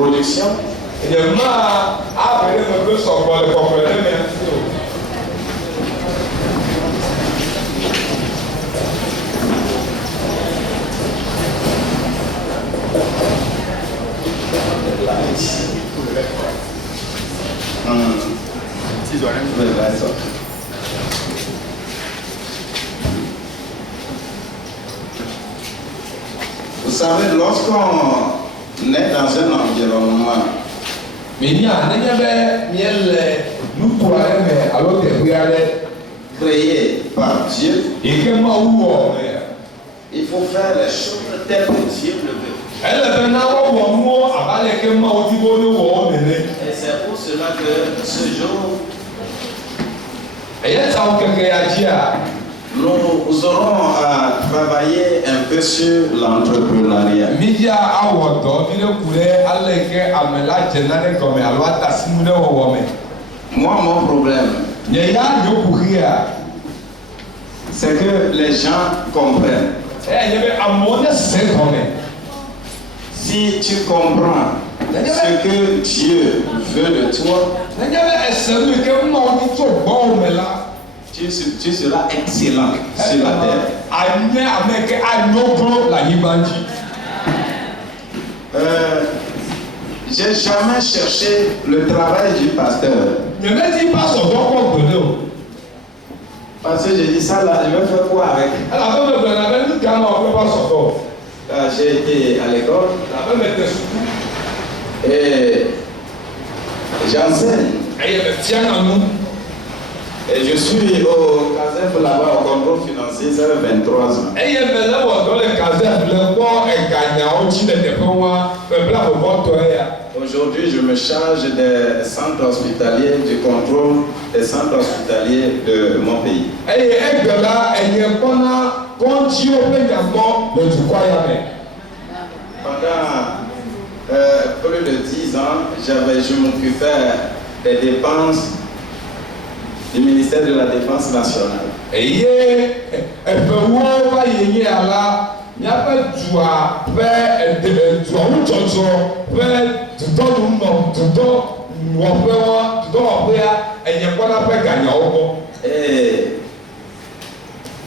production. Vous savez, lorsqu'on est dans un environnement créé par Dieu, il faut faire les choses telles que Dieu le veut. Et c'est pour cela que ce jour, nous aurons à travailler un peu sur l'entrepreneuriat. Moi, mon problème, c'est que les gens comprennent. Si tu comprends ce que Dieu veut de toi, tu seras excellent sur la terre. J'ai jamais cherché le travail du pasteur. Parce que j'ai dit ça là, je vais faire quoi avec? J'ai été à l'école et j'enseigne. Et je suis au CASEF là-bas au contrôle financier, ça fait 23 ans. Aujourd'hui, je me charge des centres hospitaliers, du contrôle des centres hospitaliers de mon pays. Pendant plus de 10 ans, je m'occupais des dépenses du ministère de la Défense nationale. Et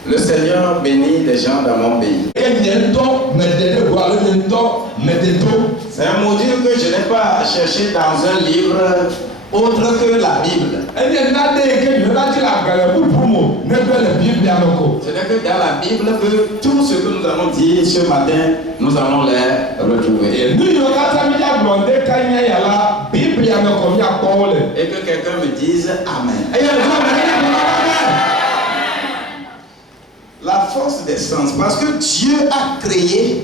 le Seigneur bénit les gens dans mon pays. C'est un module que je n'ai pas cherché dans un livre autre que la Bible. Ce n'est que dans la Bible que tout ce que nous allons dire ce matin, nous allons les retrouver. Et que quelqu'un me dise Amen. La force des sens, parce que Dieu a créé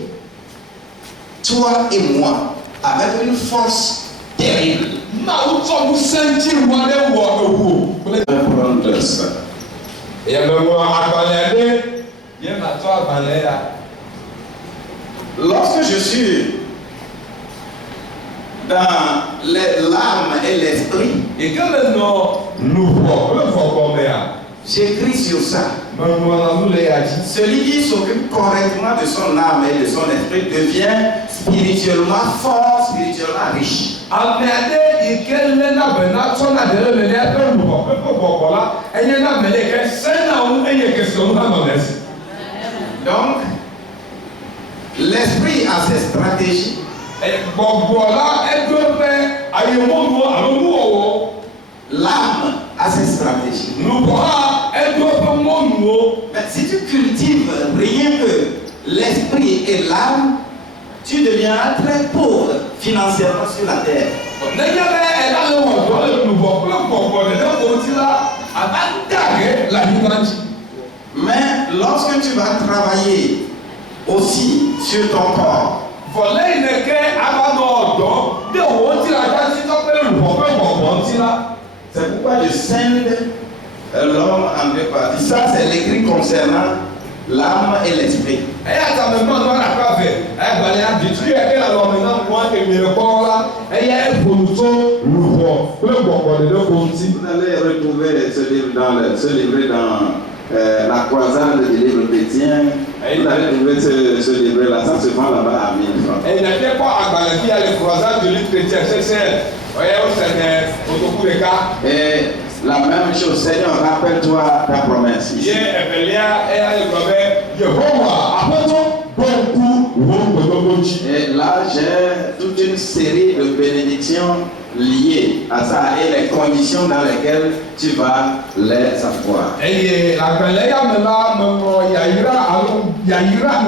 toi et moi avec une force terrible. Prendre ça. Lorsque je suis dans l'âme et l'esprit, j'écris sur ça. Celui qui s'occupe correctement de son âme et de son esprit devient spirituellement fort, spirituellement riche. Donc, l'esprit a ses stratégies. L'âme a ses stratégies. Mais si tu cultives rien que l'esprit et l'âme, tu deviendras très pauvre financièrement sur la terre. Mais lorsque tu vas travailler aussi sur ton corps, c'est pourquoi je scinde l'homme en deux parties. Ça, c'est l'écrit concernant l'âme et l'esprit. Vous allez retrouver ce livre dans la croisade du livre chrétien. Vous allez trouver ce livret là, ça se vend là-bas à 1000 francs. Et il n'était pas à Balafi à l'écrasage de l'île chrétienne, c'est voyez, c'est beaucoup de cas. Et la même chose, Seigneur, rappelle-toi ta promesse. Il y a Evelia et à l'écrasage, Yehovah, après-toi, et là, j'ai toute une série de bénédictions liées à ça et les conditions dans lesquelles tu vas les avoir. Et la Galéa me l'a, Yaïra,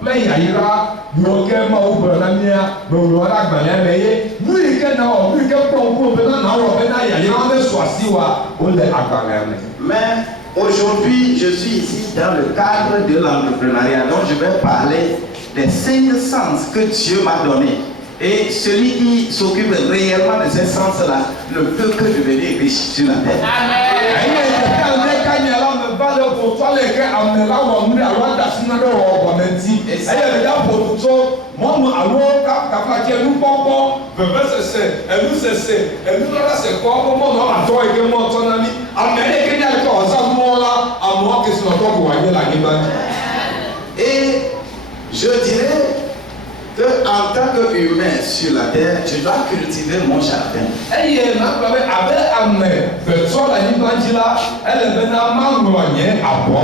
mais Yaïra, Yoke Maubranamia, Bora Galéa, lui qui n'a pas Yaïra, ne soit si ou les Agalem. Mais aujourd'hui, je suis ici dans le cadre de l'entrepreneuriat, donc je vais parler des 5 sens que Dieu m'a donnés. Et celui qui s'occupe réellement de ces sens-là ne peut que devenir riche sur la terre. Et je dirais qu'en tant qu'humain sur la terre, je dois cultiver mon jardin.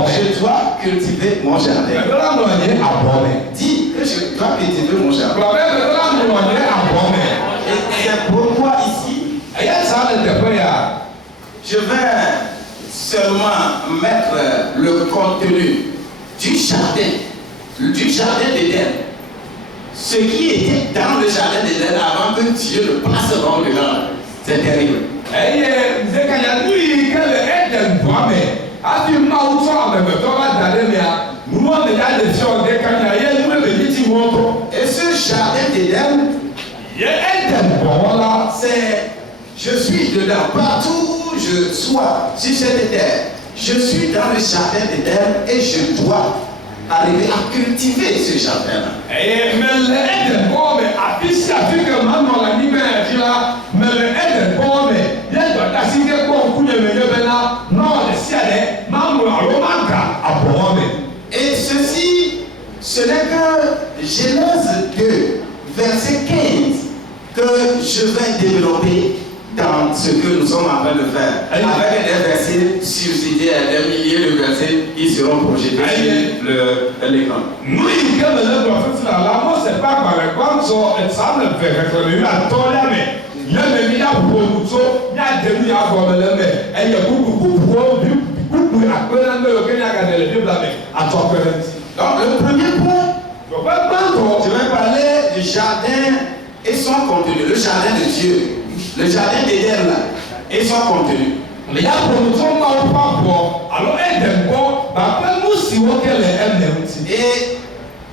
Je dois cultiver mon jardin. Dis que je dois cultiver mon jardin. Et c'est pourquoi ici, je vais seulement mettre le contenu du jardin d'Éden. Ce qui était dans le jardin d'Éden avant que Dieu le place dans le land. C'est terrible. Et ce jardin d'Éden, je suis dedans. Partout où je sois sur cette terre, je suis dans le jardin d'Éden et je dois arriver à cultiver ce jardin-là. Et ceci, ce n'est que Genèse 2, verset 15, que je vais développer dans ce que nous sommes en train de faire, avec des versets subsidiaires, des milliers de versets qui seront projetés sur l'écran. Donc le premier point, je vais parler du jardin et son contenu, le jardin de Dieu. Le jardin d'Éden là, et son contenu. Et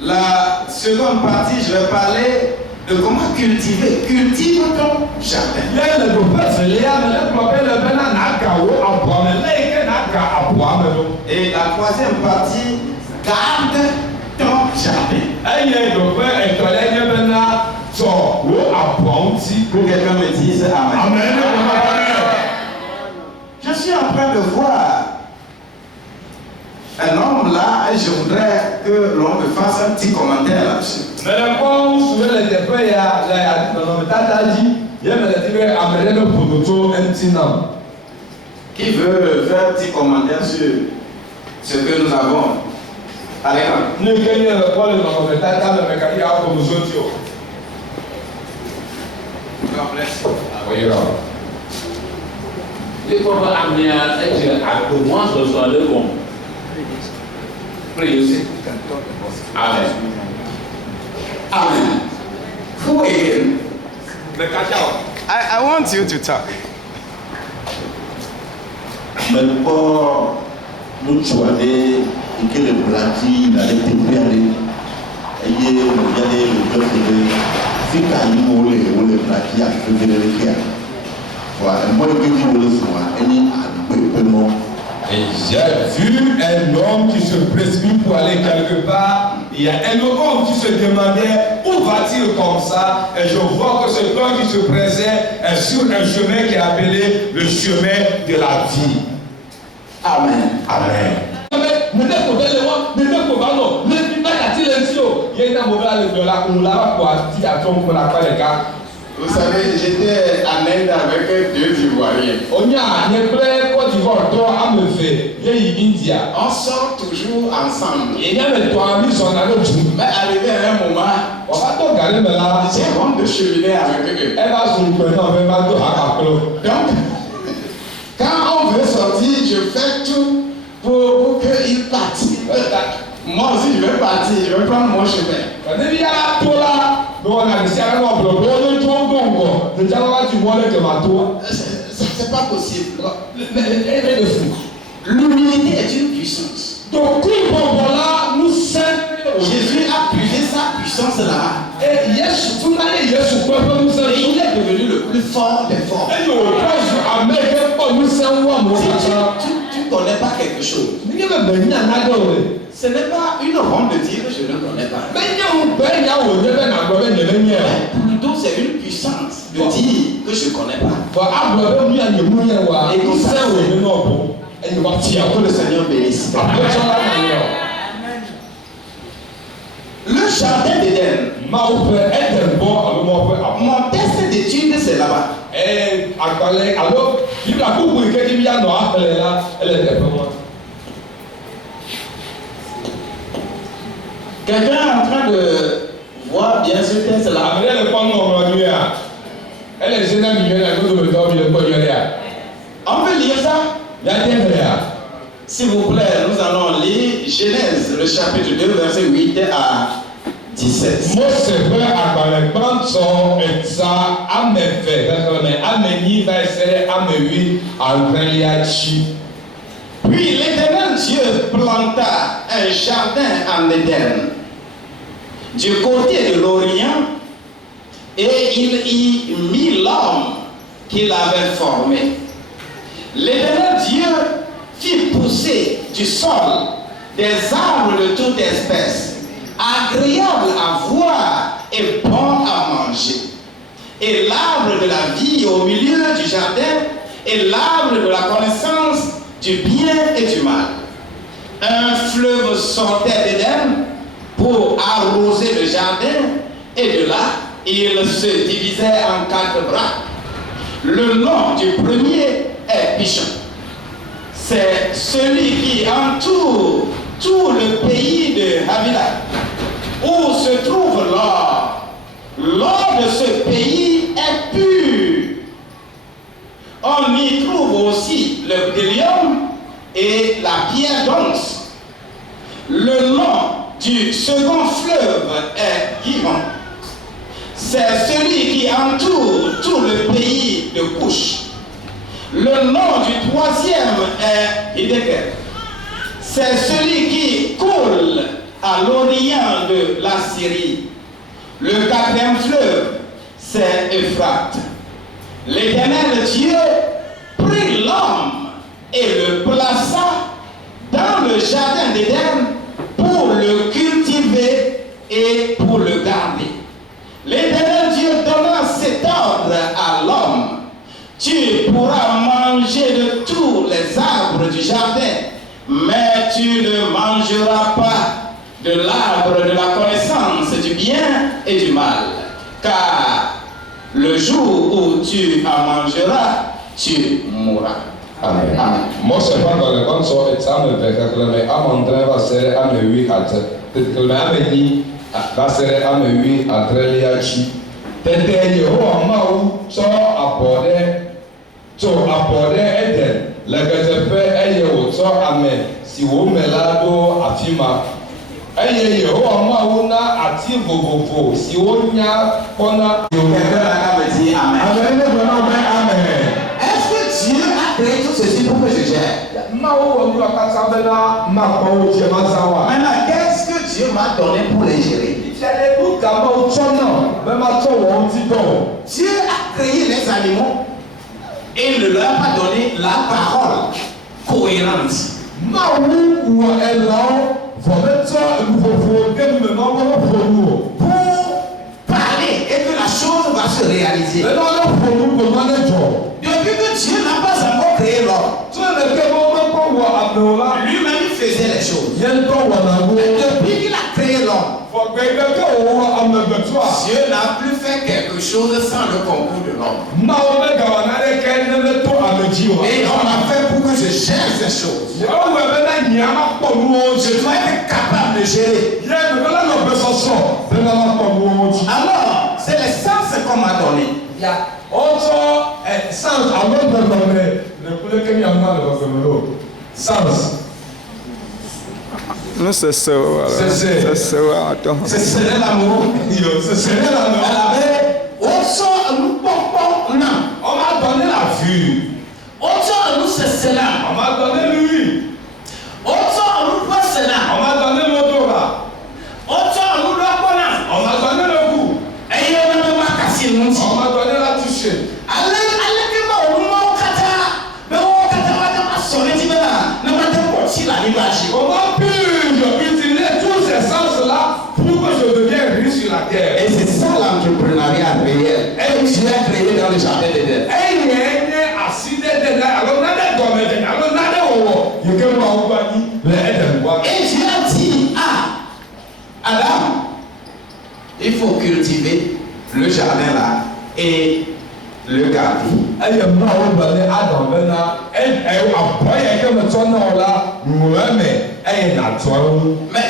la seconde partie, je vais parler de comment cultiver. Cultive ton jardin. Et la troisième partie, garde ton jardin. Que quelqu'un me dise Amen. Je suis en train de voir un homme là et je voudrais que l'on me fasse un petit commentaire là-dessus. Qui veut faire un petit commentaire sur ce que nous avons? Allez, God bless you. Il faut amener à commencer le soir de bon. Please. Amen. Amen. Who again? I want you to talk. Mais pour nous choisir que le platy dans les pays et le regarder le peuple si quand on le platy à ce que le faire. Voilà, moi que tu veux le savoir, et j'ai vu un homme qui se précipite pour aller quelque part. Il y a un autre homme qui se demandait où va-t-il comme ça. Et je vois que ce homme qui se pressait est sur un chemin qui est appelé le chemin de la vie. Amen. Amen. ne ko bɛ le wa ne ko ba nɔ ne bi ba ka ti le ti o ye na mo bɛ ale dɔ la kun la ba ko a ti a tɔn ko la pa le ka. Vous savez, j'étais en Inde avec 2 Ivoiriens. Onya ne kple Côte d'Ivoire tɔ ame eve ye yi India. On sort toujours ensemble. Yenya me tɔ ami zɔn na le du. Mais arrivé à un moment, Wàá tó gàrí mi la. j'ai honte de cheminer avec eux. Elle va sur le point non mais va tout à caplo. Donc, quand on veut sortir, je fais tout pour qu'ils partent. Moi aussi, je vais partir, je vais prendre mon chemin. Ne bi yàrá tó la. Donc on a dit si elle va bloquer, on est trop bon quoi. Le diable va tu vois le tomato. C'est pas possible. Elle est de fou. L'humilité est une puissance. Donc voilà, nous sommes. Jésus a puisé sa puissance là. Et Yesu fún náà yẹ Yesu pẹ́pẹ́ nous sommes. Il est devenu le plus fort des forts. Et nous pensons à mettre pas nous sommes moi moi. Si tu connais pas quelque chose, Ni bɛ bɛn ní ànágbé o. ce n'est pas une honte de dire que je ne connais pas. Bẹ́ẹ̀ ni àwọn bẹ́ẹ̀ ni àwọn òye bẹ́ẹ̀ nàgbọ́ bẹ́ẹ̀ nyẹ̀lẹ́ nyẹ̀. Plutôt, c'est une puissance de dire que je ne connais pas. Bɔn agbɔ bɛ mu yà nyɛ mu yɛ wa. Èkó sẹ́ wò ní náà bọ̀. Ẹni wà tí a Que le Seigneur bénisse. àbẹ̀tọ́ la nà yọ. Le jardin d'Éden. Máa fẹ́ ẹ̀dẹ̀ bọ́ àlọ́ máa fẹ́ àbọ̀. Mon test d'étude, c'est là-bas. Agbalẹ̀ alo bíbélì àkókò ìkéde bí yà nọ àpẹlẹ la ẹlẹ́dẹ̀ fẹ́ wọn. Quelqu'un est en train de voir bien ce test là. Àbẹ̀lẹ̀ lè kọ́ nù ọ̀rọ̀ ni yà. Elle est général millionnaire à cause de l'autre il est pas millionnaire. On peut lire ça? Y'a des millionnaires. S'il vous plaît, nous allons lire Genèse, le chapitre 2, verset 8 à 17. Mose fẹ́ agbalẹ̀ gbọ́ntọ̀ ẹ̀ta amẹ̀fẹ̀ kẹkẹrẹ amẹ̀yí náà ẹsẹ̀ amẹ̀wí àgbẹ̀lẹ́yàtì. Puis l'Éternel Dieu planta un jardin en Éden, du côté de l'Orient, et il y mit l'homme qu'il avait formé. L'Éternel Dieu fit pousser du sol des arbres de toute espèce, agréables à voir et bons à manger. Et l'arbre de la vie au milieu du jardin, et l'arbre de la connaissance du bien et du mal. Un fleuve sortait d'Éden pour arroser le jardin, et de là, il se divisait en 4 bras. Le nom du premier est Pishon. C'est celui qui entoure tout le pays de Havila, où se trouve l'or. L'or de ce pays est pur. On y trouve aussi le bdellium et la pierre d'once. Le nom du second fleuve est Gihon. C'est celui qui entoure tout le pays de Couche. Le nom du troisième est Hiddekel. C'est celui qui coule à l'orient de la Syrie. Le 4e fleuve, c'est Euphrate. L'Éternel Dieu prit l'homme et le plaça dans le jardin d'Éden pour le cultiver et pour le garder. L'Éternel Dieu donna cet ordre à l'homme: tu pourras manger de tous les arbres du jardin, mais tu ne mangeras pas de l'arbre de la connaissance du bien et du mal, car le jour où tu en mangeras, tu mourras. Amen. Amen. Mose fẹ́ agbalẹ̀ gbọ́ntọ̀ ẹ̀ta amẹ̀fẹ̀ kẹkẹrẹ amọ̀ntẹ́rẹ́ bá sẹ́rẹ́ amẹ̀wí àtẹ kẹkẹrẹ amẹ̀yí bá sẹ́rẹ́ amẹ̀wí àtẹrẹ́lẹ́yàtì. Tẹ̀tẹ̀ Yehowa máa tsọ abọ̀dẹ́ ẹ̀dẹ̀ lẹ́gẹ̀dẹ̀fẹ́ ẹ̀yẹ wòtsọ amẹ̀ si wò mẹ́la ɖo afi ma. Eye Yehowa máa ná àti vovovo si wò nya kọ́ná. Quelqu'un là me dit Amen. Amen ne gbọ́dọ̀ bẹ́ amen. Est-ce que Dieu a créé tout ceci pour que je gère? Maintenant, qu'est-ce que Dieu m'a donné pour les gérer? Dieu a créé les animaux et il ne leur a pas donné la parole cohérente. Pour parler et que la chose va se réaliser. Depuis que Dieu n'a pas encore créé l'homme, lui-même faisait les choses. yẹn tọ́ wọ̀ náà wó. Depuis qu'il a créé l'homme, fọ̀gbẹ́ ibẹ̀ kẹ́ òwò ọmọbẹ̀tọ́ a. Dieu n'a plus fait quelque chose sans le concours de l'homme. mmáwó bẹ gàwá náà dẹ kẹ́ ẹnẹ́mẹ́ tó àmẹ́jì wa. Et on m'a fait pour que je gère ces choses. yẹ́wò ẹ̀bẹ̀ náà nyìá má pọ̀ ní wọ́n Je ti. dois être capable de gérer. yẹ́ ẹ̀bẹ̀ náà lọ bẹ sọ̀sọ̀ bẹ́ẹ̀ náà má pọ̀ ní wọ́n ti. Alors, c'est les sens qu'on m'a donné. ọ̀tọ̀ ẹ̀ sans àwọn gbẹ̀gbẹ̀mẹ̀ lẹ́kúlẹ̀ kẹ́mi àwọn náà lẹ́gbẹ̀mẹ̀ lọ sans. Non, c'est ça. Voilà. C'est ça. Attends. C'est serrer l'amour. c'est serrer l'amour. Elle avait autant nous pompons, non. On m'a donné la vue. Autant nous c'est cela. On m'a donné l'huile. Autant nous pas cela. On m'a donné l'odorat. Autant nous le connaît. On m'a donné le goût. Et il y a même pas cassé mon On m'a donné la toucher. allez que ma au moment kata. Mais au kata va te sonner tu vas. Ne m'a pas porter la libération. Comment puis-je utiliser tous ces sens-là pour que je devienne riche sur la terre? Et c'est ça l'entrepreneuriat réel. Et tu as créé dans le jardin d'Éden. Et Dieu a dit à Adam, il faut cultiver le jardin là et le garder. Mais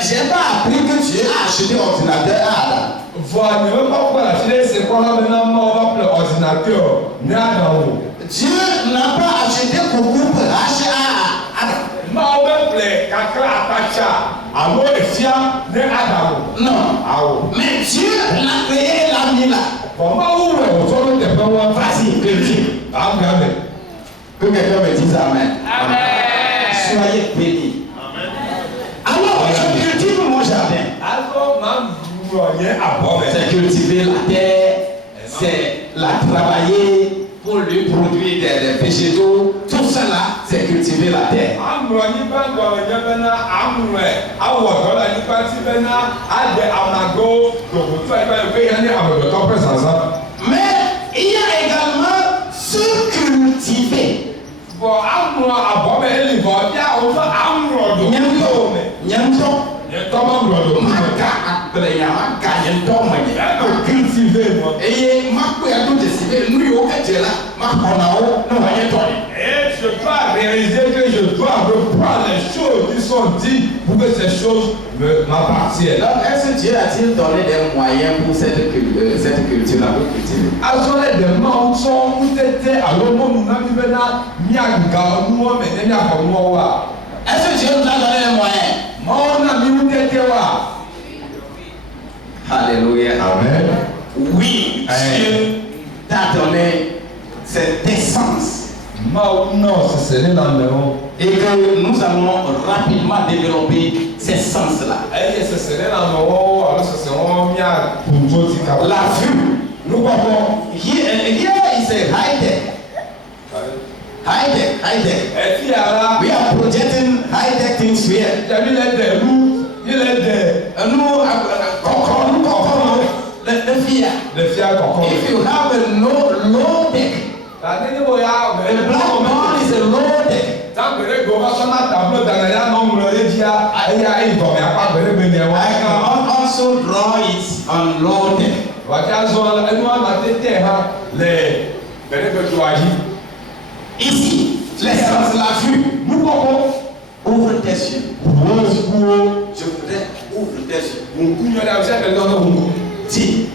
j'ai pas appris que Dieu a acheté ordinateur à Adam. Dieu n'a pas acheté coucou pour acheter à Adam. Non. Mais Dieu l'a créé et l'a mis là. Vas-y, cultive. Que quelqu'un me dise Amen. Soyez bénis. Alors, je cultive mon jardin. C'est cultiver la terre, c'est la travailler pour lui produire des végétaux. Tout ça là, c'est cultiver la terre. Mais il y a également se cultiver. Et ma Et je dois réaliser que je dois reprendre les choses qui sont dites pour que ces choses m'appartiennent. Donc, est-ce que Dieu a-t-il donné des moyens pour cette culture-là pour cultiver? Est-ce que Dieu nous a donné les moyens? Alléluia. Amen. Oui, Dieu t'a donné cette essence. Et que nous allons rapidement développer ces sens-là. La vue. Nous voyons. Here is a high-tech. High-tech. We are projecting high-tech things here. If you have a low tech, the blackboard is a low tech. I can also draw it on low tech. Ici, l'essence, la vue. Ouvre tes yeux. Je voudrais ouvre tes yeux. Dis,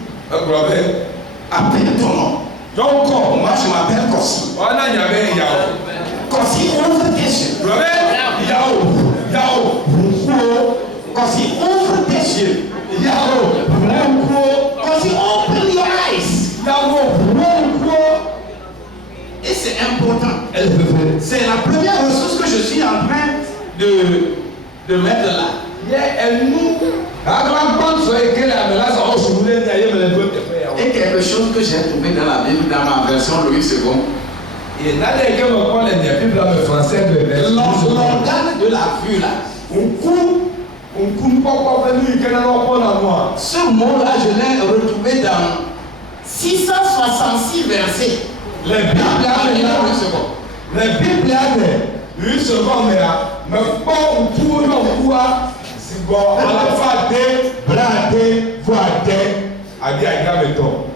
appelle ton nom. Moi je m'appelle Kossi. Kossi, ouvre tes yeux. Kossi, ouvre tes yeux. Kossi, open your eyes. Et c'est important. C'est la première ressource que je suis en train de mettre là. Et quelque chose que j'ai trouvé dans la Bible, dans ma version Louis II. L'organe de la vue là. Ce mot-là, je l'ai retrouvé dans 666 versets. Les Bibles, me kpɔ ŋkuwo na ŋkua si gbɔ alafa de bla de voa de adi adiametɔ.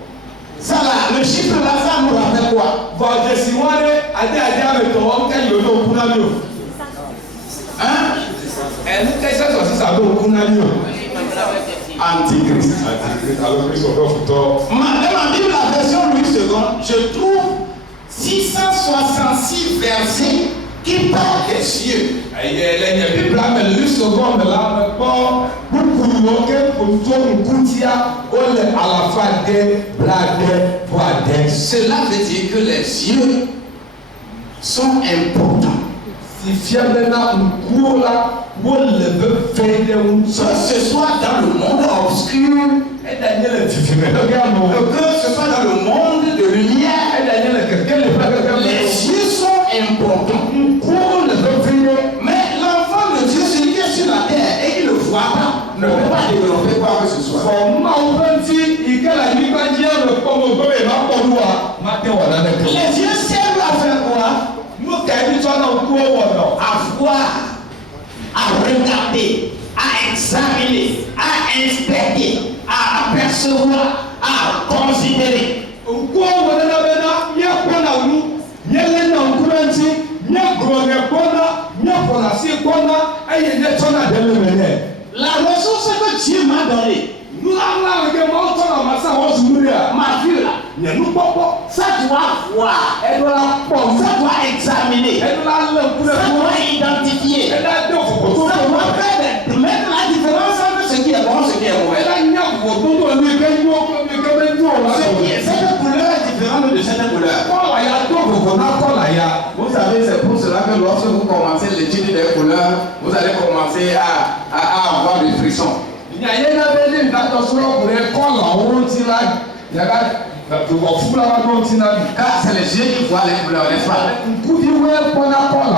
Ça là, le chiffre là, ça nous rappelle quoi? Vɔdze si wa de adi adiametɔ wɔn kɛ yi o n'o kuna mi o. Hein? Ɛnu kɛsɛ sɔ sisan n'o kuna mi o. Antichrist. Antichrist alo Christ ɔfɛ futɔ. Dans ma Bible, la version Louis II, je trouve 666 versets qui parlent des cieux. Ɛyɛ lɛnyɛ Bible amɛ Louis II la me kpɔ kukuru ke poto nkutia wole alafa de bla de voa de. Cela veut dire que les cieux sont importants. Si fia bena nkuwo la wole be fɛn de ŋu. Que ce soit dans le monde obscur, Ɛda nye le fifime keke amewo. que ce soit dans le monde de lumière, Ɛda nye le keke le ƒe keke amewo. les cieux sont importants. Nkuwo le be fɛn de. Mais l'enfant de Dieu, celui qui est sur la terre et qui ne le voit pas, ne peut pas développer quoi que ce soit. Fɔ mawu ƒe ŋuti yi ke le anyigba dzi le kpɔ mo be ma kpɔ nu wa ma te wɔ nane ke. Les yeux servent à faire quoi? Nu ka ebi tsɔ na nkuwo wɔ nɔ. À voir, à regarder, à examiner, à inspecter, à apercevoir, à considérer. Nkuwo wɔ nana bena míakpɔ na nu, míele na nku ɖe ŋuti, míagblɔnyɛ kpɔna, míaƒɔnasi kpɔna eye míetsɔna ɖe le me nɛ. La ressource que Dieu m'a donnée, Nu ala le ke mawu tsɔ na masa wɔ zu nu ɖea. ma vue là, Nye nukpɔkpɔ. ça doit voir, Ɛdo la kpɔ. ça doit examiner, Ɛdo la lé ŋku ɖe ça fu. doit identifier, Ɛda de vovoto ça to doit ma. faire mettre la différence entre ce qui est bon et ce qui est mauvais. Ɛda nya vovoto to nu ke nyo ke be nyo la. Cette couleur est différente de cette couleur. Kɔla ya do vovo na kɔla ya. Vous savez, c'est pour cela que lorsque vous commencez l'étude des couleurs, vous allez commencer à avoir des frissons. Nyaye na be ne ndatɔ sɔrɔ kun yɛ kɔla wo ŋuti la yaga wɔ fu la wa do ŋuti na bi. Car c'est les yeux qui voient les couleurs, n'est-ce pas? Nkuvi wo kpɔna kɔla